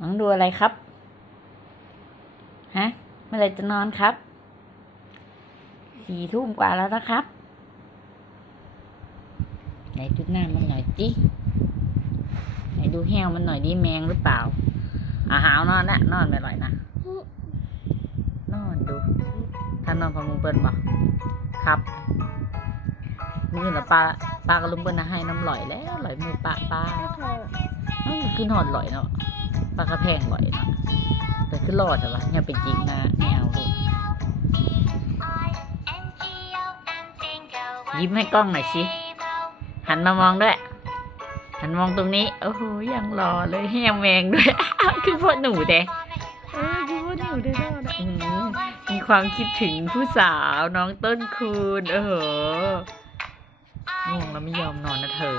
น้องดูอะไรครับ ฮะ เมื่อไหรจะนอนครับ สี่ทุ่มกว่าแล้วนะครับ ไหนดูหน้ามันหน่อยจิไหนดูแห้วมันหน่อยดิแมงหรือเปล่า อาหาวนอนนะนอนไม่ร่อยนะนอนดูถ้านอนพอมุงเปิ้ลบอกครับมือละปลาปลากระลุมเปิ้ลนะให้น้ำหลอยแล้วหลอยมือปลาปลาเอ้าขึ้นหอดหลอยเนาะ ปลากระแพงหลอยเนาะแต่ขึ้นรอดแต่ว่าเนี่ยเป็นจริงนะแนวลูกยิ้มให้กล้องหน่อยสิหันมามองด้วย หันมองตรงนี้ โอ้โหยังรอเลยให้ยังแมงด้วย คือพ่อหนูเด้เออคือพ่อหนูได้รอดอะอืมมีความคิดถึงผู้สาวน้องต้นคูณโอ้โหง่วงแล้วไม่ยอมนอนนะเธอ